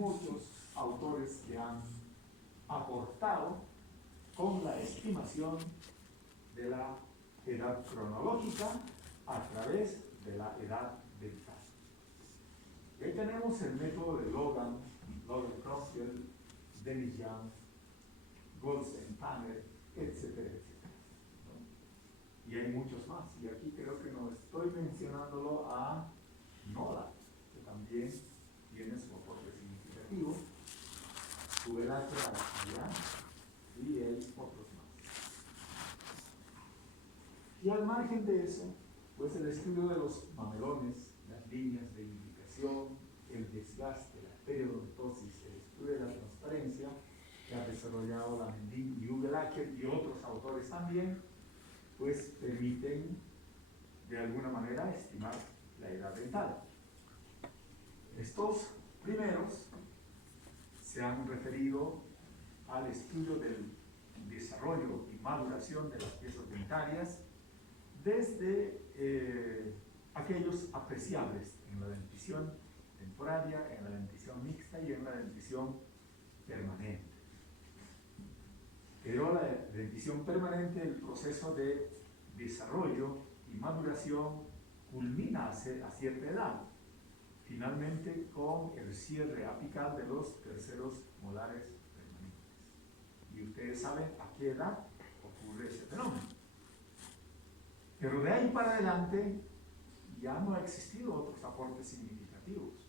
muchos autores que han aportado con la estimación de la edad cronológica a través de la edad dental. Y ahí tenemos el método de Logan Crosfield, Dennis Young, Goldstein, Tanner, etcétera, etcétera, ¿no? Y hay muchos más. Y aquí creo que no estoy mencionándolo a Noda, que también tiene su aporte significativo, Subelatra, y hay otros más. Y al margen de eso, pues el estudio de los mamelones, las líneas de indicación, el desgaste, la periodontosis, el estudio de la transparencia, que ha desarrollado la Mendin y Ubelacher y otros autores también, pues permiten de alguna manera estimar la edad dental. Estos primeros se han referido al estudio del desarrollo y maduración de las piezas dentarias desde aquellos apreciables en la dentición temporaria, en la dentición mixta y en la dentición permanente. Pero la dentición permanente, el proceso de desarrollo y maduración culmina a cierta edad, finalmente con el cierre apical de los terceros molares permanentes. Y ustedes saben a qué edad ocurre ese fenómeno. Pero de ahí para adelante ya no ha existido otros aportes significativos.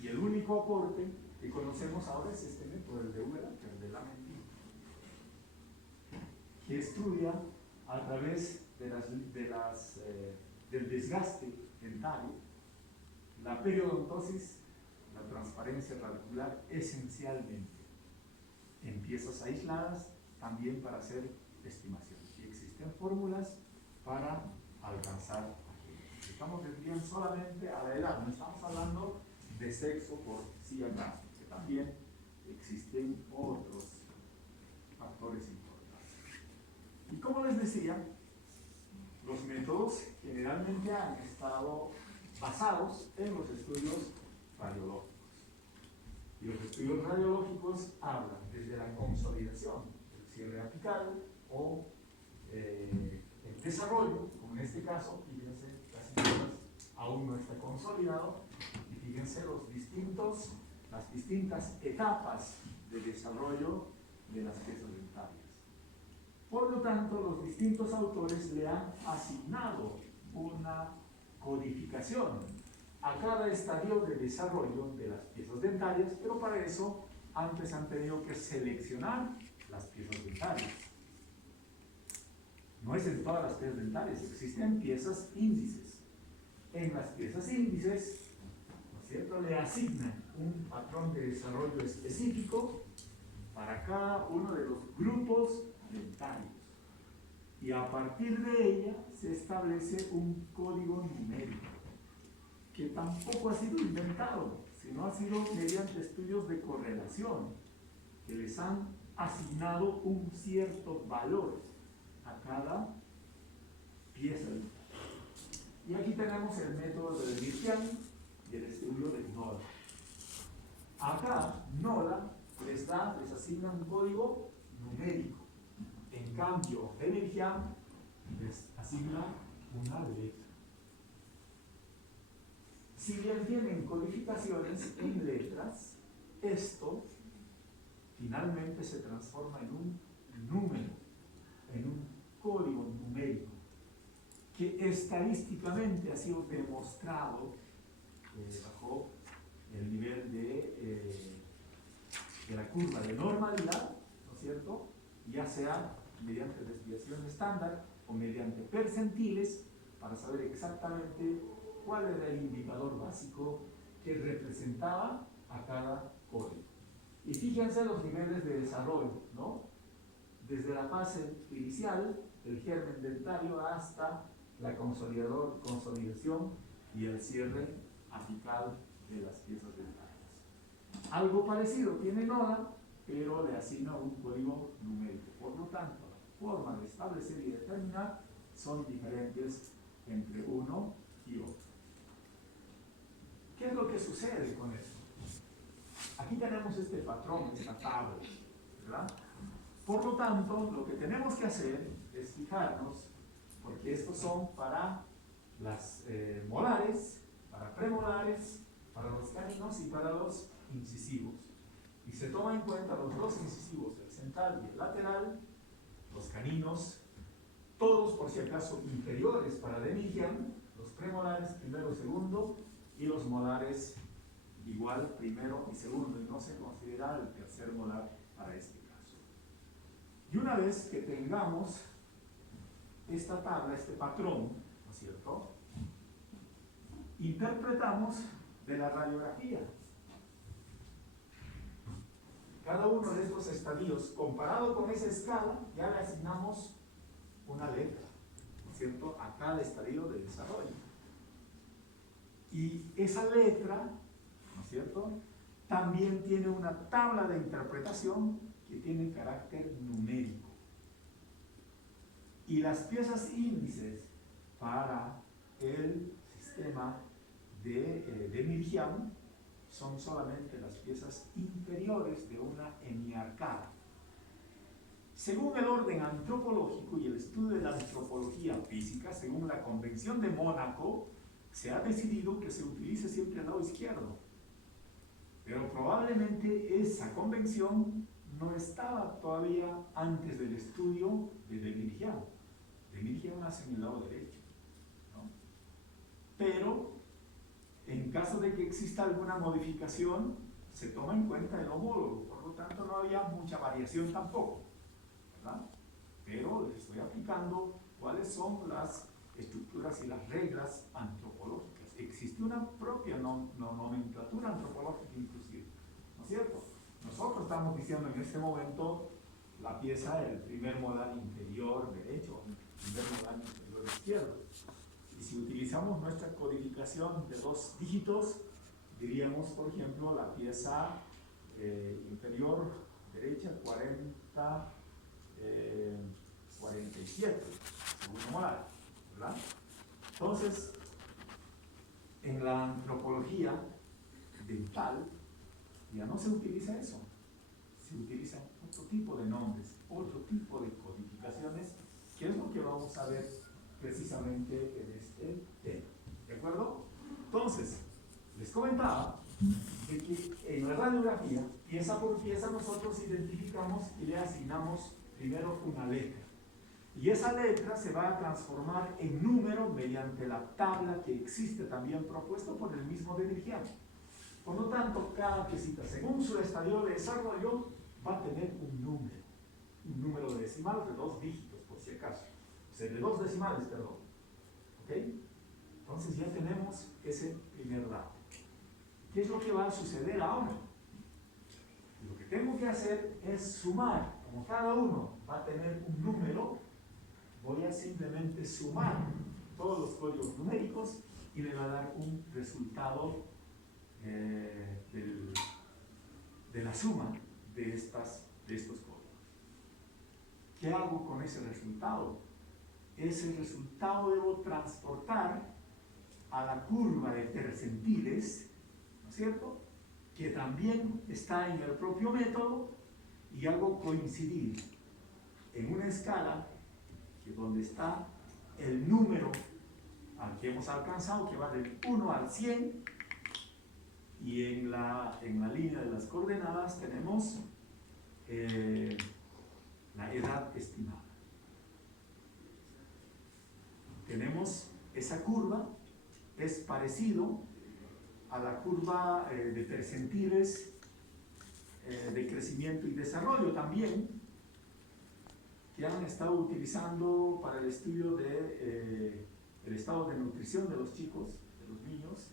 Y el único aporte que conocemos ahora es este método, el de Ubelacher, el de la Mendin, que estudia a través del desgaste dentario, la periodontosis, la transparencia radicular, esencialmente en piezas aisladas, también para hacer estimaciones. Y existen fórmulas para alcanzar aquí. Estamos desviando solamente a la edad, no estamos hablando de sexo por sí acá, que también existen otros factores importantes. Y como les decía, los métodos generalmente han estado basados en los estudios radiológicos. Y los estudios radiológicos hablan desde la consolidación, el cierre apical o el desarrollo, como en este caso, fíjense, las piezas aún no está consolidado, y fíjense las distintas etapas de desarrollo de las piezas dentarias. Por lo tanto, los distintos autores le han asignado una codificación a cada estadio de desarrollo de las piezas dentarias, pero para eso antes han tenido que seleccionar las piezas dentarias. No es en todas las piezas dentarias, existen piezas índices. En las piezas índices, ¿no es cierto?, le asignan un patrón de desarrollo específico para cada uno de los grupos dentarios. Y a partir de ella se establece un código numérico, que tampoco ha sido inventado, sino ha sido mediante estudios de correlación, que les han asignado un cierto valor a cada pieza dentaria. Y aquí tenemos el método de Dennis-Young y el estudio de Noda. Acá, Noda les asigna un código numérico. En cambio, Dennis-Young les asigna una letra. Si bien tienen codificaciones en letras, esto finalmente se transforma en un número, en un código numérico, que estadísticamente ha sido demostrado bajo el nivel de la curva de normalidad, ¿no es cierto?, ya sea mediante desviación estándar o mediante percentiles, para saber exactamente cuál era el indicador básico que representaba a cada código. Y fíjense los niveles de desarrollo, ¿no? Desde la fase inicial del germen dentario hasta la consolidación y el cierre apical de las piezas dentarias. Algo parecido tiene Noda, pero le asigna un código numérico. Por lo tanto, la forma de establecer y determinar son diferentes entre uno y otro. ¿Qué es lo que sucede con esto? Aquí tenemos este patrón, esta tabla, ¿verdad? Por lo tanto, lo que tenemos que hacer es fijarnos, porque estos son para las molares, para premolares, para los caninos y para los incisivos. Y se toma en cuenta los dos incisivos, el central y el lateral, los caninos, todos por si acaso inferiores para Demilchian, los premolares primero y segundo, y los molares igual primero y segundo, y no se considera el tercer molar para este caso. Y una vez que tengamos esta tabla, este patrón, ¿no es cierto?, interpretamos de la radiografía. Cada uno de estos estadios, comparado con esa escala, ya le asignamos una letra, ¿no es cierto?, a cada estadio de desarrollo. Y esa letra, ¿no es cierto?, también tiene una tabla de interpretación que tiene carácter numérico. Y las piezas índices para el sistema de Demilchian son solamente las piezas inferiores de una hemiarcada. Según el orden antropológico y el estudio de la antropología física, según la Convención de Mónaco, se ha decidido que se utilice siempre el lado izquierdo. Pero probablemente esa convención no estaba todavía antes del estudio de Demilchian. Demilchian nace en el lado derecho, ¿no? Pero en caso de que exista alguna modificación, se toma en cuenta el homólogo, por lo tanto no había mucha variación tampoco, ¿verdad? Pero les estoy aplicando cuáles son las estructuras y las reglas antropológicas. Existe una propia nomenclatura antropológica inclusive, ¿no es cierto? Nosotros estamos diciendo en este momento la pieza del primer molar inferior derecho, el primer molar inferior izquierdo. Y si utilizamos nuestra codificación de 2 dígitos, diríamos, por ejemplo, la pieza inferior derecha 47, segundo molar, ¿verdad? Entonces, en la antropología dental ya no se utiliza eso, se utilizan otro tipo de nombres, otro tipo de codificaciones, que es lo que vamos a ver precisamente en este tema, ¿de acuerdo? Entonces, les comentaba de que en la radiografía, pieza por pieza, nosotros identificamos y le asignamos primero una letra. Y esa letra se va a transformar en número mediante la tabla que existe también propuesta por el mismo Demilchian. Por lo tanto, cada piecita, según su estadio de desarrollo, va a tener un número decimal de 2 dígitos, por si acaso. O sea, de 2 decimales, perdón. ¿Ok? Entonces ya tenemos ese primer dato. ¿Qué es lo que va a suceder ahora? Lo que tengo que hacer es sumar. Como cada uno va a tener un número, voy a simplemente sumar todos los códigos numéricos y me va a dar un resultado de la suma de estos códigos. ¿Qué hago con ese resultado? Ese resultado debo transportar a la curva de percentiles, ¿no es cierto?, que también está en el propio método, y hago coincidir en una escala que donde está el número al que hemos alcanzado, que va del 1 al 100, y en la línea de las coordenadas tenemos la edad estimada. Tenemos esa curva, es parecido a la curva de percentiles de crecimiento y desarrollo también, que han estado utilizando para el estudio del estado de nutrición de los chicos, de los niños,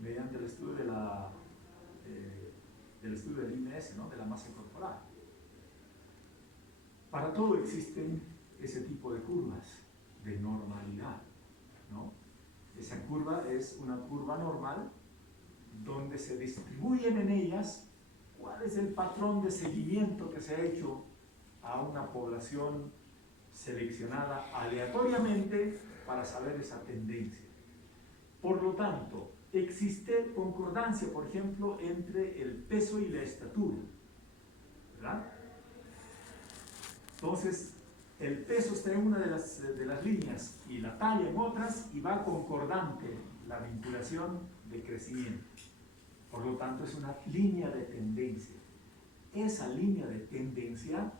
mediante el estudio del estudio del IMS, ¿no?, de la masa corporal. Para todo existen ese tipo de curvas de normalidad, ¿no? Esa curva es una curva normal donde se distribuyen en ellas cuál es el patrón de seguimiento que se ha hecho a una población seleccionada aleatoriamente para saber esa tendencia. Por lo tanto, existe concordancia, por ejemplo, entre el peso y la estatura, ¿verdad? Entonces, el peso está en una de las líneas y la talla en otras, y va concordante la vinculación de crecimiento. Por lo tanto, es una línea de tendencia. Esa línea de tendencia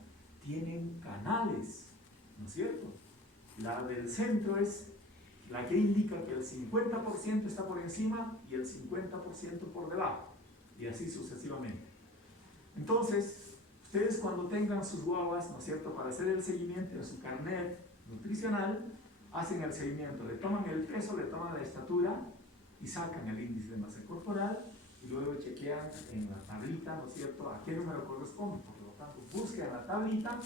tiene canales, ¿no es cierto? La del centro es la que indica que el 50% está por encima y el 50% por debajo, y así sucesivamente. Entonces, ustedes cuando tengan sus guaguas, ¿no es cierto?, para hacer el seguimiento de su carnet nutricional, hacen el seguimiento, le toman el peso, le toman la estatura y sacan el índice de masa corporal, y luego chequean en la tablita, ¿no es cierto?, a qué número corresponde. Por lo tanto, busquen la tablita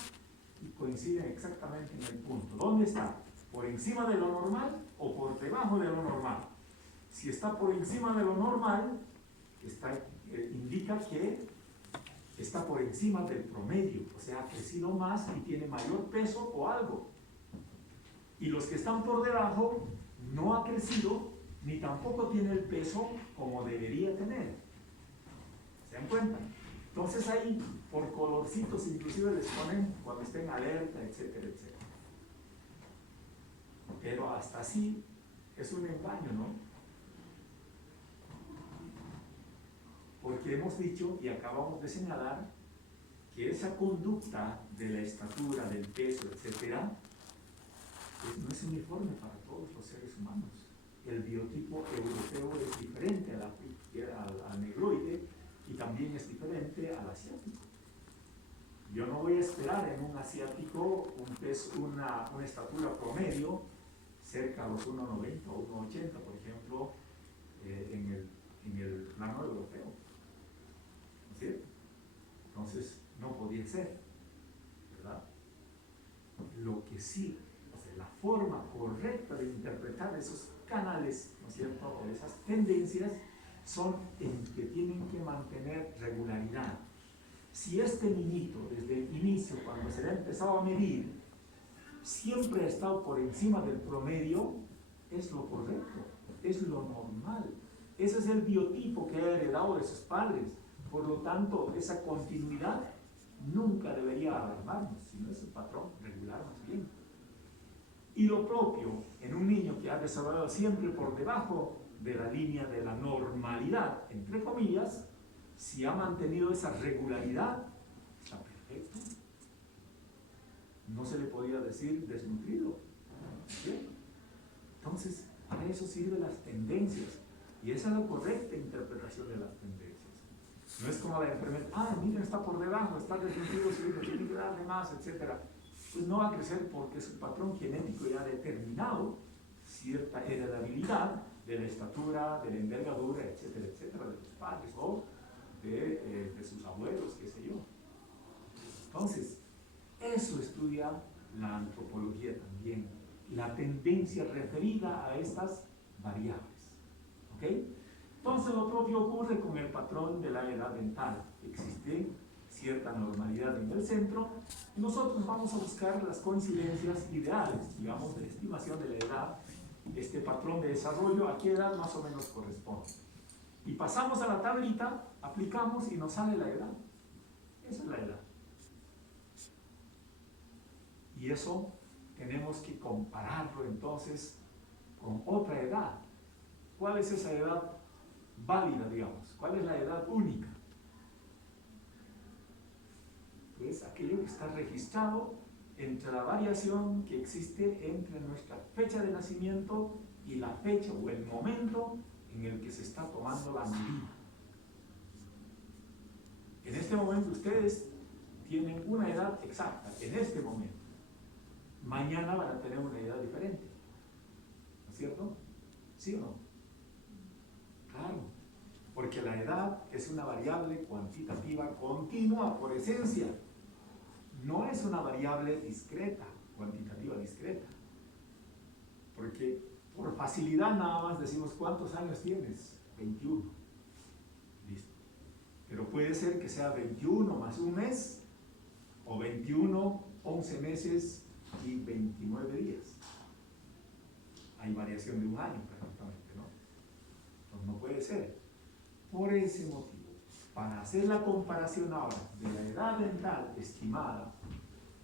y coinciden exactamente en el punto. ¿Dónde está? ¿Por encima de lo normal o por debajo de lo normal? Si está por encima de lo normal, indica que está por encima del promedio, o sea, ha crecido más y tiene mayor peso o algo. Y los que están por debajo no ha crecido ni tampoco tiene el peso como debería tener. ¿Se dan cuenta? Entonces ahí, por colorcitos inclusive les ponen cuando estén alerta, etcétera, etcétera. Pero hasta así es un engaño, ¿no? Porque hemos dicho y acabamos de señalar que esa conducta de la estatura, del peso, etcétera, pues no es uniforme para todos los seres humanos. El biotipo europeo es diferente al negroide y también es diferente al asiático. Yo no voy a esperar en un asiático una estatura promedio cerca a los 1,90 o 1,80, por ejemplo, en el plano europeo. ¿No es cierto? Entonces, no podía ser, ¿verdad? Lo que sí, o sea, la forma correcta de interpretar esos canales, ¿no es cierto?, o esas tendencias, son en que tienen que mantener regularidad. Si este niñito, desde el inicio, cuando se le ha empezado a medir, siempre ha estado por encima del promedio, es lo correcto, es lo normal. Ese es el biotipo que ha heredado de sus padres. Por lo tanto, esa continuidad nunca debería alarmarnos, sino es el patrón regular más bien. Y lo propio en un niño que ha desarrollado siempre por debajo de la línea de la normalidad, entre comillas, si ha mantenido esa regularidad, está perfecto. No se le podía decir desnutrido. ¿Sí? Entonces, para eso sirven las tendencias. Y esa es la correcta interpretación de las tendencias. No es como la enfermedad, mira, está por debajo, está desnutrido, tiene que darle más, etc. Pues no va a crecer porque su patrón genético ya ha determinado cierta heredabilidad de la estatura, de la envergadura, etcétera, etcétera, de los padres o de sus abuelos, qué sé yo. Entonces, eso estudia la antropología también, la tendencia referida a estas variables. ¿Ok? Entonces, lo propio ocurre con el patrón de la edad dental. Existe cierta normalidad en el centro y nosotros vamos a buscar las coincidencias ideales, digamos, de estimación de la edad, este patrón de desarrollo, a qué edad más o menos corresponde. Y pasamos a la tablita, aplicamos y nos sale la edad. Esa es la edad. Y eso tenemos que compararlo entonces con otra edad. ¿Cuál es esa edad válida, digamos? ¿Cuál es la edad única? Pues aquello que está registrado entre la variación que existe entre nuestra fecha de nacimiento y la fecha o el momento en el que se está tomando la medida. En este momento ustedes tienen una edad exacta, en este momento. Mañana van a tener una edad diferente. ¿No es cierto? ¿Sí o no? Claro, porque la edad es una variable cuantitativa continua por esencia. No es una variable discreta, cuantitativa discreta. Porque por facilidad nada más decimos, ¿cuántos años tienes? 21. Listo. Pero puede ser que sea 21 más un mes, o 21, 11 meses y 29 días. Hay variación de un año prácticamente, ¿no? Entonces no puede ser. Por ese motivo, para hacer la comparación ahora de la edad dental estimada,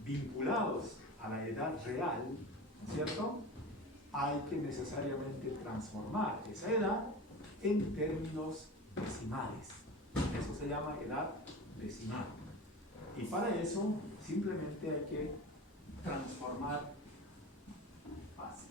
vinculados a la edad real, ¿no es cierto? Hay que necesariamente transformar esa edad en términos decimales. Eso se llama edad decimal. Y para eso simplemente hay que transformar fase.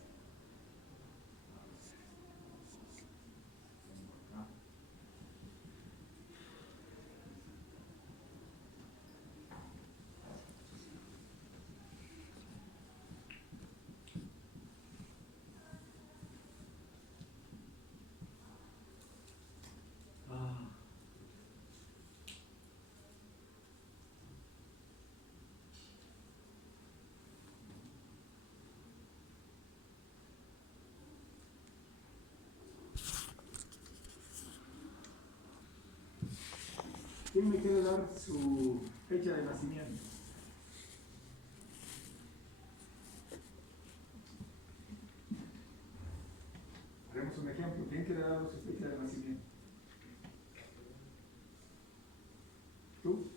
¿Quién me quiere dar su fecha de nacimiento? Haremos un ejemplo. ¿Quién quiere dar su fecha de nacimiento? ¿Tú?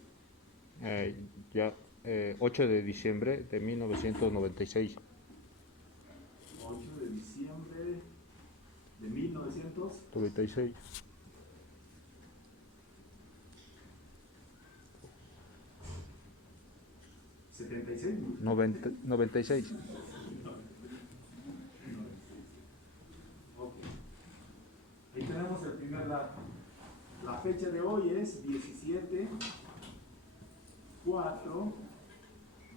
8 de diciembre de 1996. 8 de diciembre de 1996. 76. 96. Ok. Ahí tenemos el primer dato. La fecha de hoy es 17, 4,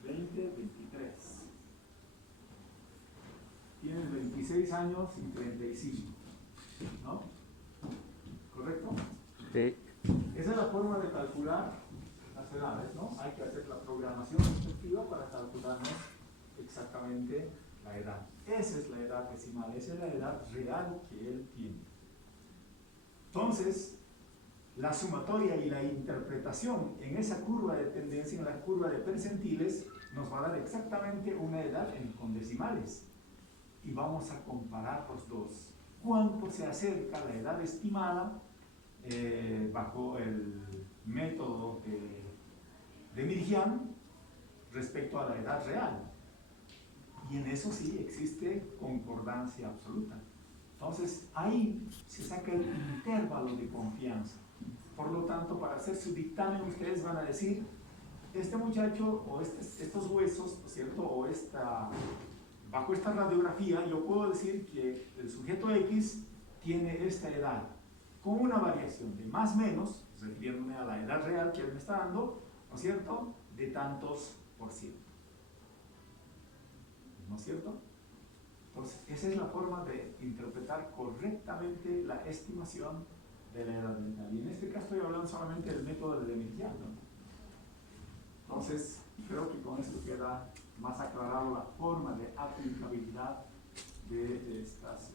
2023. Tienes 26 años y 35, ¿no? ¿Correcto? Sí. Esa es la forma de calcular las edades, ¿no? Hay que hacer la programación respectiva para calcularnos exactamente la edad. Esa es la edad decimal, esa es la edad real que él tiene. Entonces, la sumatoria y la interpretación en esa curva de tendencia, en la curva de percentiles, nos va a dar exactamente una edad con decimales. Y vamos a comparar los dos. ¿Cuánto se acerca la edad estimada bajo el método de Miriam respecto a la edad real? Y en eso sí existe concordancia absoluta. Entonces ahí se saca el intervalo de confianza. Por lo tanto, para hacer su dictamen ustedes van a decir, este muchacho o estos huesos, ¿no es cierto? O bajo esta radiografía yo puedo decir que el sujeto X tiene esta edad, con una variación de más o menos, refiriéndome a la edad real que él me está dando, ¿no es cierto?, de tantos por ciento. ¿No es cierto? Entonces, esa es la forma de interpretar correctamente la estimación de la edad dental. Y en este caso estoy hablando solamente del método de Miriam, ¿no? Entonces, creo que con esto queda más aclarado la forma de aplicabilidad de estas